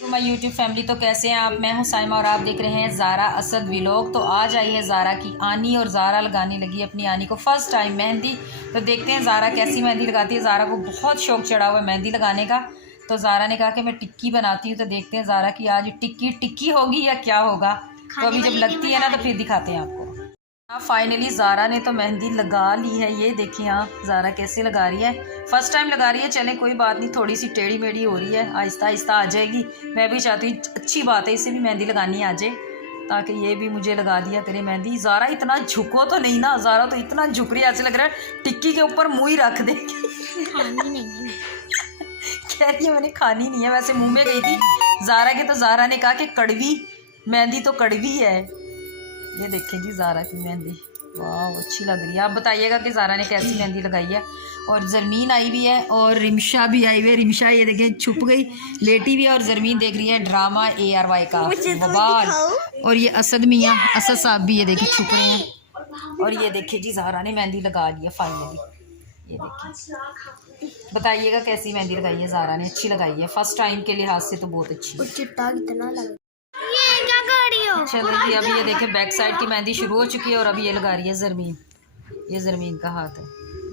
My YouTube family, तो कैसे हैं आप। मैं हूं साइमा और आप देख रहे हैं ज़ारा असद व्लॉग। तो आज आई है ज़ारा की आनी और ज़ारा लगाने लगी अपनी आनी को फर्स्ट टाइम मेहंदी। तो देखते हैं ज़ारा कैसी मेहंदी लगाती है। ज़ारा को बहुत शौक चढ़ा हुआ है मेहंदी लगाने का। तो ज़ारा ने कहा कि मैं टिक्की बनाती हूँ। तो देखते हैं ज़ारा की आज टिक्की होगी या क्या होगा। तो अभी जब लगती है ना तो फिर दिखाते हैं आपको। हाँ, फाइनली ज़ारा ने तो मेहंदी लगा ली है। ये देखिए हाँ ज़ारा कैसे लगा रही है, फर्स्ट टाइम लगा रही है। चलें कोई बात नहीं, थोड़ी सी टेढ़ी मेढ़ी हो रही है, आहिस्ता आहिस्ता आ जाएगी। मैं भी चाहती हूँ, अच्छी बात है, इससे भी मेहंदी लगानी आ जाए ताकि ये भी मुझे लगा दिया करे मेहंदी। ज़ारा इतना झुको तो नहीं ना, ज़ारा तो इतना झुक रही है, ऐसे लग रहा है टिक्की के ऊपर मुँह ही रख देगी। खानी नहीं है। कह रही है मैंने खानी नहीं है। वैसे मुँह में गई थी ज़ारा के, तो ज़ारा ने कहा कि कड़वी मेहंदी तो कड़वी है। ये देखेंगी ज़ारा की मेहंदी, वाह अच्छी लग रही है। आप बताइएगा कि ज़ारा ने कैसी मेहंदी लगाई है। और ज़रमीन आई हुई है और रिमशा भी आई हुई है। रिमशा ये देखें छुप गई, लेटी भी है। और ज़रमीन देख रही है ड्रामा ARY का बवाल। और ये असद मियाँ, असद साहब भी ये देखिए छुप रहे हैं। और ये देखिए जी ज़ारा ने मेहंदी लगा ली है फाइनली। ये देखिए, बताइएगा कैसी मेहंदी लगाई है ज़ारा ने। अच्छी लगाई है, फर्स्ट टाइम के लिहाज से तो बहुत अच्छी है। चिट्टा कितना लगा। ये क्या कर रही हो? चलो जी, अभी ये देखें बैक साइड की मेहंदी शुरू हो चुकी है। और अभी ये लगा रही है ज़रमीन। ये ज़रमीन का हाथ है,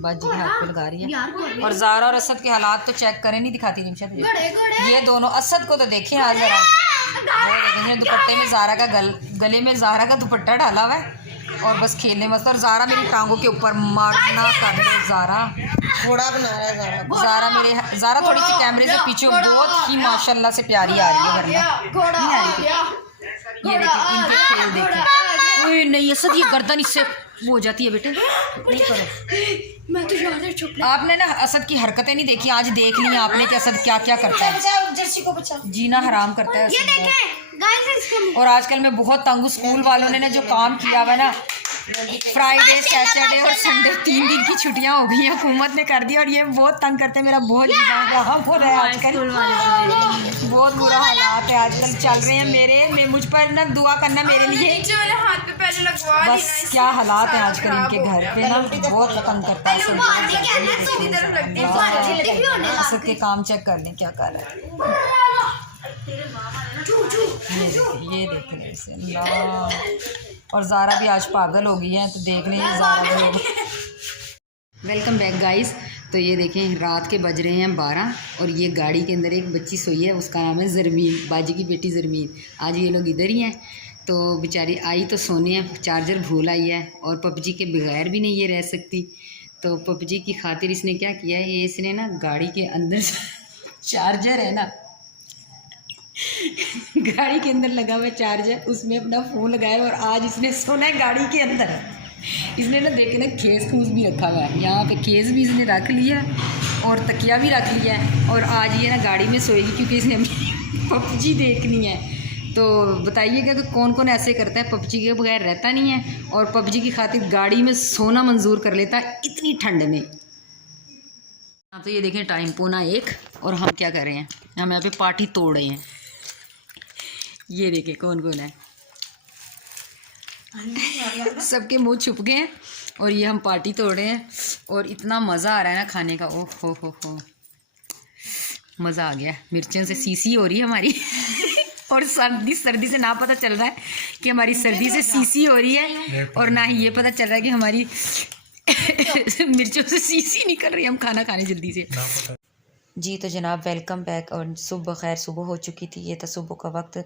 बाजी के हाथ पे लगा रही है। और ज़ारा और असद के हालात तो चेक करें, नहीं दिखाती रिमशा तुझे। ये दोनों, असद को तो देखें आज ज़रा, देखें दुपट्टे में ज़ारा का गले में ज़ारा का दुपट्टा डाला हुआ है और बस खेलने मस्त। और ज़ारा मेरी टांगों के ऊपर मारना कर दे। ज़ारा घोड़ा बना रहा है ज़ारा थोड़ी सी कैमरे से पीछे बहुत ही माशाल्लाह से प्यारी आ रही है, वरना नहीं आ रही। ये देखिए इनके खेल देखिए। नहीं असद, ये गर्दन इससे वो हो जाती है बेटे, नहीं करो। मैं तो यार चुप। आपने ना असद की हरकतें नहीं देखी, आज देख ली आपने कि असद क्या क्या करता है। जर्सी को बचा, जीना हराम करता है ये असद देखें गाइस इसके। और आजकल मैं बहुत तंग हूँ। स्कूल वालों ने जो काम किया हुआ है ना, फ्राइडे सैटरडे और संडे 3 दिन की छुट्टियां हो गई हैं, हुकूमत ने कर दी। और ये बहुत तंग करते हैं, मेरा बहुत जुबान हो रहा है आजकल। बहुत बुरा हालात है आजकल चल रहे हैं मेरे। मुझ पर ना दुआ करना मेरे लिए। हाथ पे पहले लगवा बस क्या हालात है आजकल इनके घर पे ना, बहुत तंग करता है। असद के काम चेक कर लें क्या कर रहा है। ये देख रहे इसे अल्लाह। और ज़ारा भी आज पागल हो गई है, तो देख लें ज़ारा भी होगी। Welcome back guys. तो ये देखें रात के बज रहे हैं 12 और ये गाड़ी के अंदर एक बच्ची सोई है, उसका नाम है ज़रमीन, बाजी की बेटी ज़रमीन। आज ये लोग इधर ही हैं। तो बेचारी आई तो सोने हैं, चार्जर भूल आई है और पबजी के बगैर भी नहीं ये रह सकती। तो पबजी की खातिर इसने क्या किया है, ये इसने ना गाड़ी के अंदर चार्जर है ना, गाड़ी के अंदर लगा हुआ चार्जर, उसमें अपना फ़ोन लगाया और आज इसने सोना है गाड़ी के अंदर। इसने ना देखे ना खेस खूस भी रखा हुआ है, यहाँ पे केस भी इसने रख लिया और तकिया भी रख लिया है। और आज ये ना गाड़ी में सोएगी क्योंकि इसने पबजी देखनी है। तो बताइएगा कि कौन कौन ऐसे करता है, पबजी के बगैर रहता नहीं है और पबजी की खातिर गाड़ी में सोना मंजूर कर लेता है इतनी ठंड में। हाँ तो ये देखें टाइम 1:15 और हम क्या कर रहे हैं, हम यहाँ पे पार्टी तोड़ रहे हैं। ये देखें कौन कौन है, सबके मुंह छुप गए हैं और ये हम पार्टी तोड़ रहे हैं। और इतना मज़ा आ रहा है ना खाने का, ओह हो मज़ा आ गया। मिर्चों से सीसी हो रही है हमारी और सर्दी से ना पता चल रहा है कि हमारी सर्दी से सीसी हो रही है और ना ही ये पता चल रहा है कि हमारी मिर्चों से सीसी निकल रही है। हम खाना खाने जल्दी से जी। तो जनाब वेलकम बैक। और सुबह खैर सुबह हो चुकी थी, ये था सुबह का वक्त,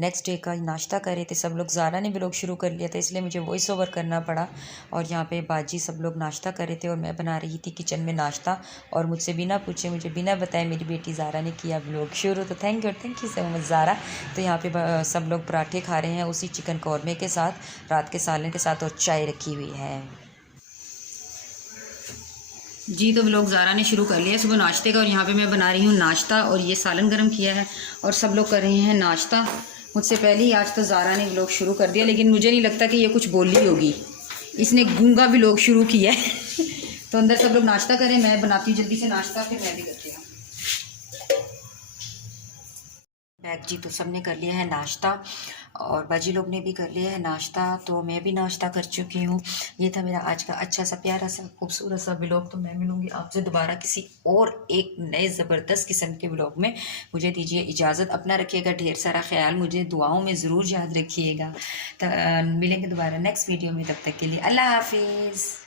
नेक्स्ट डे का नाश्ता कर रहे थे सब लोग। ज़ारा ने भी लोग शुरू कर लिया था, इसलिए मुझे वॉइस ओवर करना पड़ा। और यहाँ पे बाजी सब लोग नाश्ता कर रहे थे और मैं बना रही थी किचन में नाश्ता। और मुझसे बिना पूछे, मुझे बिना बताए मेरी बेटी ज़ारा ने किया व्लॉग शुरू। तो thank you so much Zara. तो यहाँ पे सब लोग पराठे खा रहे हैं उसी चिकन कौरमे के साथ, रात के सालन के साथ, और चाय रखी हुई है जी। तो व्लॉग ज़ारा ने शुरू कर लिया सुबह नाश्ते का। और यहाँ पे मैं बना रही हूँ नाश्ता और ये सालन गरम किया है और सब लोग कर रहे हैं नाश्ता। मुझसे पहले ही आज तो ज़ारा ने व्लॉग शुरू कर दिया, लेकिन मुझे नहीं लगता कि ये कुछ बोली होगी, इसने गूंगा व्लॉग शुरू किया है। तो अंदर सब लोग नाश्ता करें, मैं बनाती हूँ जल्दी से नाश्ता, फिर मैं भी करती हूँ। बैग जी तो सबने कर लिया है नाश्ता और बाजी लोग ने भी कर लिया है नाश्ता, तो मैं भी नाश्ता कर चुकी हूँ। ये था मेरा आज का अच्छा सा प्यारा सा खूबसूरत सा व्लॉग। तो मैं मिलूँगी आपसे दोबारा किसी और एक नए ज़बरदस्त किस्म के व्लॉग में। मुझे दीजिए इजाज़त, अपना रखिएगा ढेर सारा ख्याल, मुझे दुआओं में ज़रूर याद रखिएगा। तो मिलेंगे दोबारा नेक्स्ट वीडियो में, तब तक के लिए अल्लाह हाफिज़।